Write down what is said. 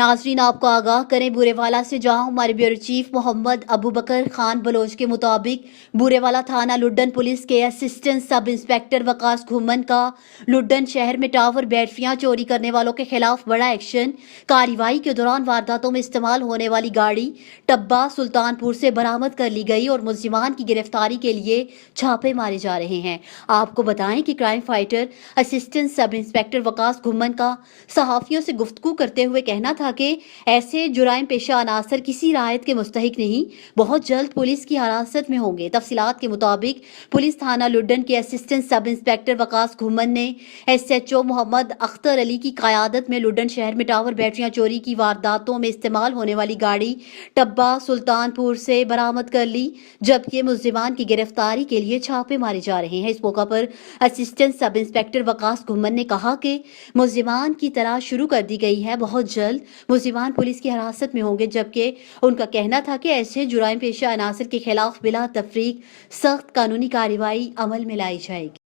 ناظرین آپ کو آگاہ کریں بورے والا سے، جہاں ہمارے بیورو چیف محمد ابو بکر خان بلوچ کے مطابق بورے والا تھانہ لڈن پولیس کے assistant sub inspector Waqas Ghumman کا لڈن شہر میں ٹاور بیٹریاں چوری کرنے والوں کے خلاف بڑا ایکشن۔ کارروائی کے دوران وارداتوں میں استعمال ہونے والی گاڑی ٹبہ سلطان پور سے برآمد کر لی گئی اور ملزمان کی گرفتاری کے لیے چھاپے مارے جا رہے ہیں۔ آپ کو بتائیں کہ crime fighter assistant sub inspector Waqas Ghumman کا صحافیوں سے گفتگو کرتے ہوئے کہنا تھا کہ ایسے جرائم پیشہ عناصر کسی رعایت کے مستحق نہیں، بہت جلد پولیس کی حراست میں ہوں گے۔ تفصیلات کے مطابق پولیس تھانہ لڈن کے اسسٹنٹ سب انسپیکٹر وقاص گھمن نے ایس ایچ او محمد اختر علی کی قیادت میں لڈن شہر میں ٹاور بیٹریاں چوری کی وارداتوں میں استعمال ہونے والی گاڑی ٹبہ سلطان پور سے برآمد کر لی، جبکہ ملزمان کی گرفتاری کے لیے چھاپے مارے جا رہے ہیں۔ اس موقع پر اسسٹنٹ سب انسپیکٹر وقاص گھمن نے کہا کہ ملزمان کی تلاش شروع کر دی گئی ہے، بہت جلد ملزمان پولیس کی حراست میں ہوں گے، جبکہ ان کا کہنا تھا کہ ایسے جرائم پیشہ عناصر کے خلاف بلا تفریق سخت قانونی کارروائی عمل میں لائی جائے گی۔